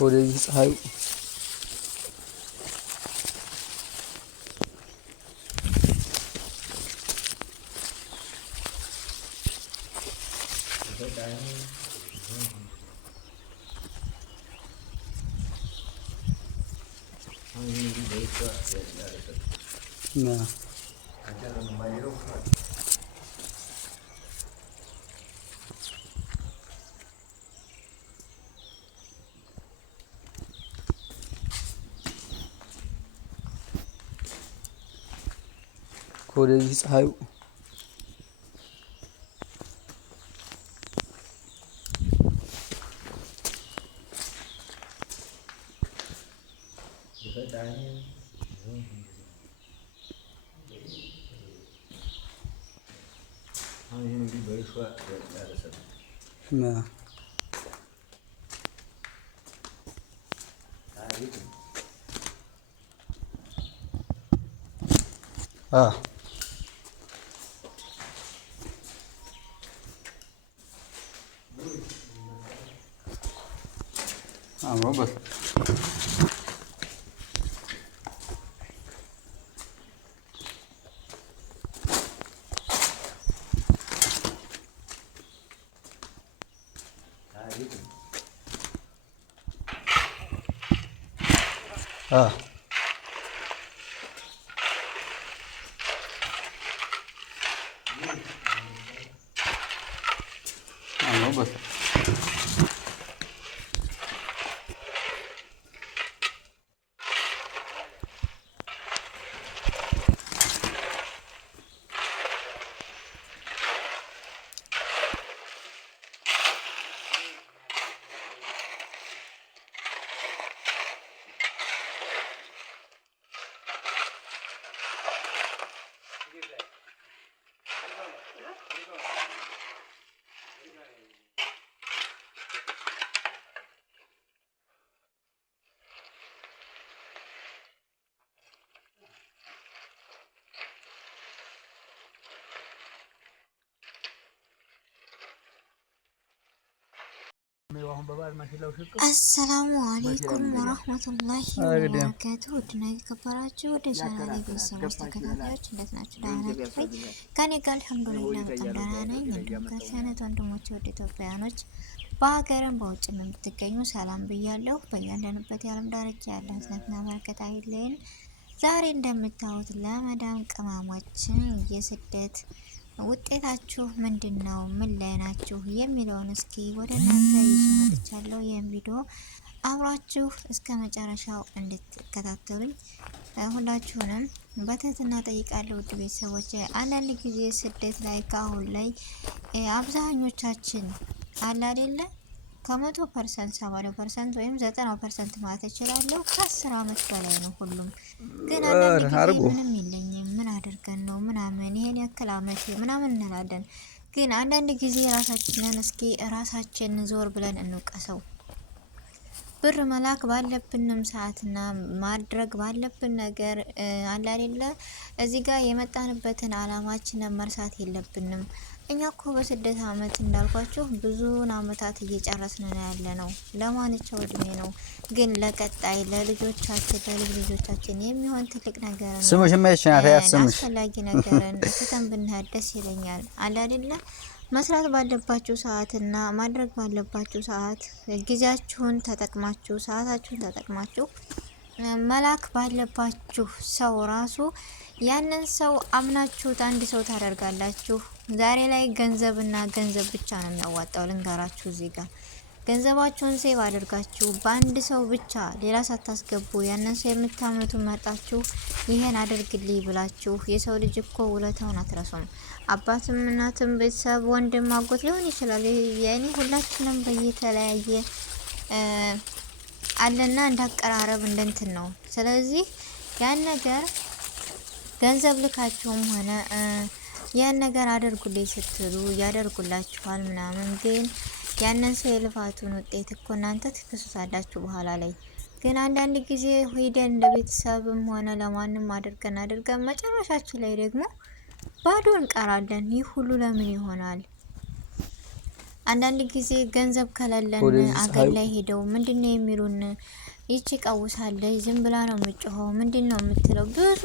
ወደዚህ ፀሐዩ ወደዚህ ፀሐዩ አምሮበት አምሮበት አሰላሙ አለይኩም ወራህመቱላሂ ወበረካቱ። ውድና የተከበራችሁ ወደ ቻናሌ ቤተሰቦች ተከታታዮች እንዴት ናችሁ? ደህና ናችሁ? ከኔ ጋር አልሐምዱሊላህ በጣም ደህና ነኝ። እንዲሁም ክርስቲያኖች ወንድሞቼ ወደ ኢትዮጵያውያኖች በሀገርም በውጭም የምትገኙ ሰላም ብያለሁ። በያለንበት የዓለም ዳርቻ ያለ ህዝነትና በረከት አይለየን። ዛሬ እንደምታዩት ለመዳም ቅመሞችን የስደት ውጤታችሁ ምንድነው? ምን ላይ ናችሁ? የሚለውን እስኪ ወደ እናንተ ይዤ መጥቻለሁ። ይህን ቪዲዮ አብራችሁ እስከ መጨረሻው እንድትከታተሉኝ ሁላችሁንም በትህትና ጠይቃለሁ። ውድ ቤተሰቦች አንዳንድ ጊዜ ስደት ላይ ከአሁን ላይ አብዛኞቻችን አለ አይደለ ከ100% 80% ወይም 90% ማለት እችላለሁ ከ10 አመት በላይ ነው ሁሉም። ግን አንዳንድ ጊዜ ምንም የለኝም ምን አድርገን ነው ምናምን ይሄን ያክል አመት ምናምን እንላለን። ግን አንዳንድ ጊዜ ራሳችንን እስኪ ራሳችንን ዞር ብለን እንውቀሰው። ብር መላክ ባለብንም ሰዓትና ማድረግ ባለብን ነገር አለ አይደለ እዚህ ጋር የመጣንበትን አላማችንን መርሳት የለብንም። እኛ እኮ በስደት አመት እንዳልኳችሁ ብዙን አመታት እየጨረስን ነው ያለነው። ለማንኛው እድሜ ነው ግን ለቀጣይ ለልጆቻችን ለልጅ ልጆቻችን የሚሆን ትልቅ ነገር ነው። ስሙሽ ማይሽናታ ያስሙሽ አስፈላጊ ነገርን ከተም ብንሄድ ደስ ይለኛል። አለ አይደለ መስራት ባለባችሁ ሰዓትና ማድረግ ባለባችሁ ሰዓት ጊዜያችሁን ተጠቅማችሁ ሰዓታችሁን ተጠቅማችሁ መላክ ባለባችሁ ሰው ራሱ ያንን ሰው አምናችሁት አንድ ሰው ታደርጋላችሁ። ዛሬ ላይ ገንዘብና ገንዘብ ብቻ ነው የሚያዋጣው። ልንገራችሁ እዚህ ጋር ገንዘባችሁን ሴቭ አድርጋችሁ በአንድ ሰው ብቻ ሌላ ሳታስገቡ ያንን ሰው የምታምኑት መርጣችሁ ይሄን አድርግልኝ ብላችሁ የሰው ልጅ እኮ ውለታውን አትረሱም። አባትም እናትም ቤተሰብ ወንድም አጎት ሊሆን ይችላል። ያኔ ሁላችንም በየተለያየ አለና እንዳቀራረብ እንደንትን ነው። ስለዚህ ያን ነገር ገንዘብ ልካችሁም ሆነ ያን ነገር አድርጉልኝ ስትሉ ያደርጉላችኋል ምናምን። ግን ያንን ሰው የልፋቱን ውጤት እኮ እናንተ ትከሱታላችሁ በኋላ ላይ። ግን አንዳንድ ጊዜ ሄደን ለቤተሰብም ሆነ ለማንም አድርገን መጨረሻችን ላይ ደግሞ ባዶ እንቀራለን። ይህ ሁሉ ለምን ይሆናል? አንዳንድ ጊዜ ገንዘብ ከሌለን አገር ላይ ሄደው ምንድነው የሚሉን? ይቺ ቀውሳለች፣ ዝም ብላ ነው የምጮኸው፣ ምንድነው የምትለው? ብዙ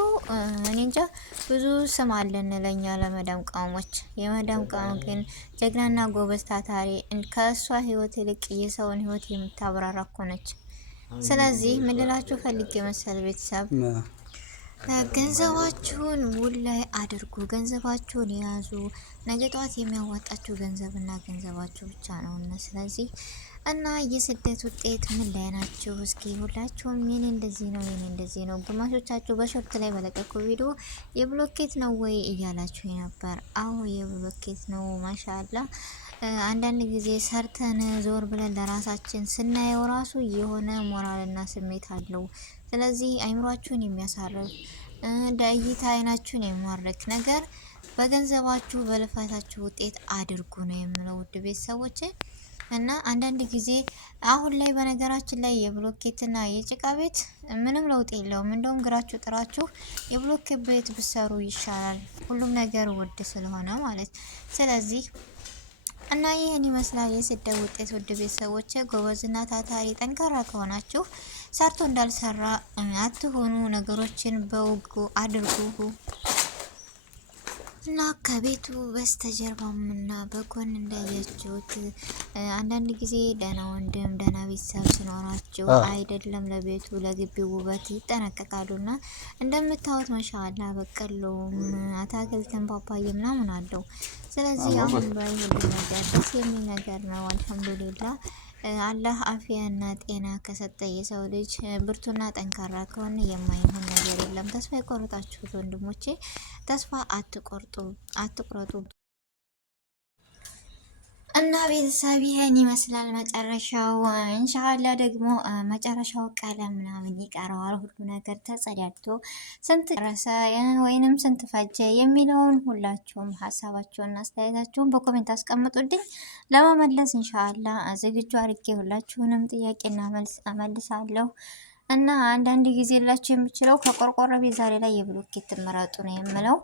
እኔ እንጃ ብዙ ስም አለን ለኛ ለመዳም ቃሞች። የመዳም ቃም ግን ጀግናና ጎበዝ ታታሪ፣ ከእሷ ህይወት ይልቅ የሰውን ህይወት የምታብራራ እኮ ነች። ስለዚህ ምን ልላችሁ ፈልጌ መሰል ቤተሰብ ገንዘባችሁን ውል ላይ አድርጉ፣ ገንዘባችሁን ያዙ። ነገ ጠዋት የሚያዋጣችሁ ገንዘብና ገንዘባችሁ ብቻ ነውና ስለዚህ እና የስደት ውጤት ምን ላይ ናችሁ? እስኪ ሁላችሁም የኔ እንደዚህ ነው የኔ እንደዚህ ነው። ግማሾቻችሁ በሾርት ላይ በለቀቁ ቪዲዮ የብሎኬት ነው ወይ እያላችሁ ነበር። አዎ የብሎኬት ነው ማሻአላ። አንዳንድ ጊዜ ሰርተን ዞር ብለን ለራሳችን ስናየው ራሱ የሆነ ሞራልና ስሜት አለው። ስለዚህ አይምሯችሁን የሚያሳርፍ ለእይታ አይናችሁን የሚማርክ ነገር በገንዘባችሁ በልፋታችሁ ውጤት አድርጉ ነው የምለው ውድ ቤተሰቦቼ። እና አንዳንድ ጊዜ አሁን ላይ በነገራችን ላይ የብሎኬትና የጭቃ ቤት ምንም ለውጥ የለውም። እንደውም ግራችሁ ጥራችሁ የብሎኬት ቤት ብሰሩ ይሻላል፣ ሁሉም ነገር ውድ ስለሆነ ማለት። ስለዚህ እና ይህን ይመስላል የስደት ውጤት ውድ ቤተሰቦች። ጎበዝና ታታሪ ጠንካራ ከሆናችሁ ሰርቶ እንዳልሰራ አትሆኑ። ነገሮችን በውጉ አድርጉ እና ከቤቱ በስተጀርባምና በጎን እንዳያችሁት አንዳንድ ጊዜ ደህና ወንድም ደህና ቤተሰብ ሲኖራችሁ አይደለም ለቤቱ ለግቢው ውበት ይጠነቀቃሉና እንደምታዩት ማሻአላ በቀሎም አታክልትን ፓፓዬ ምናምን አለው። ስለዚህ አሁን ላይ ሁሉ ነገር ደስ የሚል ነገር ነው። አልሐምዱሊላህ አላህ አፊያና ጤና ከሰጠ የሰው ልጅ ብርቱና ጠንካራ ከሆነ የማይሆን ነገር የለም። ተስፋ የቆረጣችሁት ወንድሞቼ ተስፋ አትቁረጡ። እና ቤተሰብ ይሄን ይመስላል መጨረሻው። ኢንሻአላህ ደግሞ መጨረሻው ቀለም ምናምን ይቀረዋል። ሁሉ ነገር ተጸዳድቶ ስንት ደረሰ ወይንም ስንት ፈጀ የሚለውን ሁላችሁም ሀሳባችሁንና አስተያየታችሁን በኮሜንት አስቀምጡልኝ። ለመመለስ ኢንሻአላህ ዝግጁ አድርጌ ሁላችሁንም ጥያቄና መልስ አመልሳለሁ። እና አንዳንድ ጊዜ ላችሁ የምችለው ከቆርቆሮ ቤት ዛሬ ላይ የብሎኬት ትመረጡ ነው የምለው።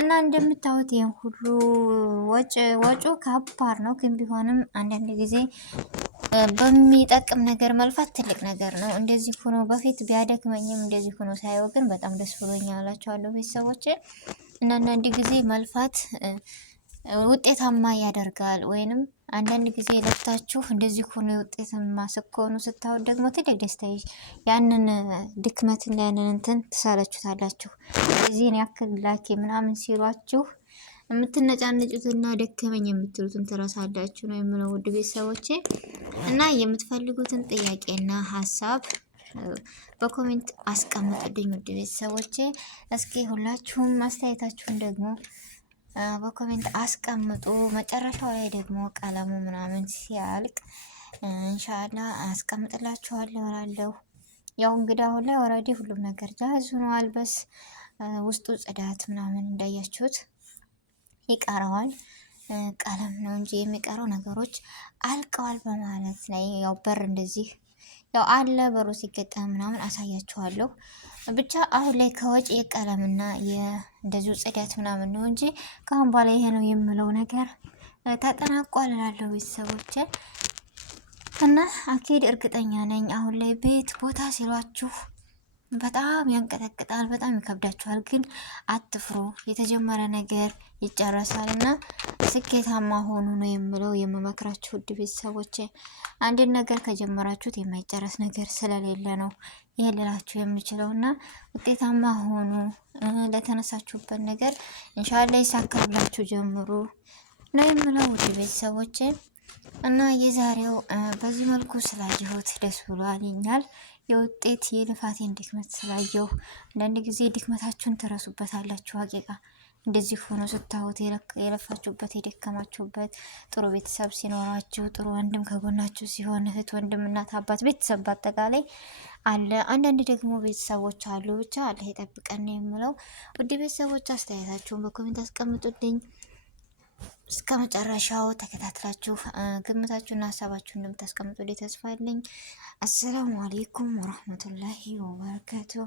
እና እንደምታዩት ይሄን ሁሉ ወጪ ከባድ ነው፣ ግን ቢሆንም አንዳንድ ጊዜ በሚጠቅም ነገር መልፋት ትልቅ ነገር ነው። እንደዚህ ሆኖ በፊት ቢያደክመኝም እንደዚህ ሆኖ ሳየው ግን በጣም ደስ ብሎኛል እላችኋለሁ ቤተሰቦቼ። እና አንዳንድ ጊዜ መልፋት ውጤታማ ያደርጋል። ወይንም አንዳንድ ጊዜ ለፍታችሁ እንደዚህ ሆኖ ውጤታማ ስትሆኑ ስታዩት ደግሞ ትልቅ ደስታ ያንን ድክመትና ያንን እንትን ትሳለችታላችሁ። እዚህን ያክል ላኪ ምናምን ሲሏችሁ የምትነጫነጩትና ደከመኝ የምትሉትን ትረሳላችሁ ነው የምለው ውድ ቤተሰቦቼ። እና የምትፈልጉትን ጥያቄና ሀሳብ በኮሜንት አስቀምጡልኝ ውድ ቤተሰቦቼ። እስኪ ሁላችሁም አስተያየታችሁን ደግሞ በኮሜንት አስቀምጡ። መጨረሻው ላይ ደግሞ ቀለሙ ምናምን ሲያልቅ ኢንሻአላህ አስቀምጥላችኋለሁ እላለሁ። ያው እንግዲህ አሁን ላይ ኦልሬዲ ሁሉም ነገር ጃህዝ ሆኗል። በስ ውስጡ ጽዳት ምናምን እንዳያችሁት ይቀረዋል። ቀለም ነው እንጂ የሚቀረው ነገሮች አልቀዋል በማለት ላይ ያው በር እንደዚህ ያው አለ በሩ ሲገጠም ምናምን አሳያችኋለሁ። ብቻ አሁን ላይ ከወጪ የቀለምና እንደዚሁ ጽዳት ምናምን ነው እንጂ ከአሁን በኋላ ይሄ ነው የምለው ነገር ተጠናቋል እላለሁ ቤተሰቦቼ። እና አኪድ እርግጠኛ ነኝ አሁን ላይ ቤት ቦታ ሲሏችሁ በጣም ያንቀጠቅጣል፣ በጣም ይከብዳችኋል። ግን አትፍሩ፣ የተጀመረ ነገር ይጨረሳል እና ስኬታማ ሆኑ ነው የምለው የምመክራችሁ ውድ ቤተሰቦቼ። አንድን ነገር ከጀመራችሁት የማይጨረስ ነገር ስለሌለ ነው ይሄ ልላችሁ የምችለው። እና ውጤታማ ሆኑ፣ ለተነሳችሁበት ነገር ኢንሻአላህ ይሳካላችሁ፣ ጀምሩ ነው የምለው ውድ ቤተሰቦቼ። እና የዛሬው በዚህ መልኩ ስላየሁት ደስ ብሎኛል። የውጤት የልፋቴን ድክመት ስላየሁ አንዳንድ ጊዜ ድክመታችሁን ትረሱበታላችሁ። ሀቂቃ እንደዚህ ሆኖ ስታዩት የለፋችሁበት የደከማችሁበት ጥሩ ቤተሰብ ሲኖራችሁ፣ ጥሩ ወንድም ከጎናችሁ ሲሆን፣ እህት፣ ወንድም፣ እናት፣ አባት፣ ቤተሰብ በአጠቃላይ አለ። አንዳንድ ደግሞ ቤተሰቦች አሉ። ብቻ አላህ ይጠብቀን ነው የምለው። ውድ ቤተሰቦች አስተያየታችሁን በኮሜንት አስቀምጡልኝ። እስከ መጨረሻው ተከታትላችሁ ግምታችሁና ሀሳባችሁን እንደምታስቀምጡልኝ ተስፋ አለኝ። አሰላሙ አለይኩም ወራህመቱላሂ ወበረካቱሁ።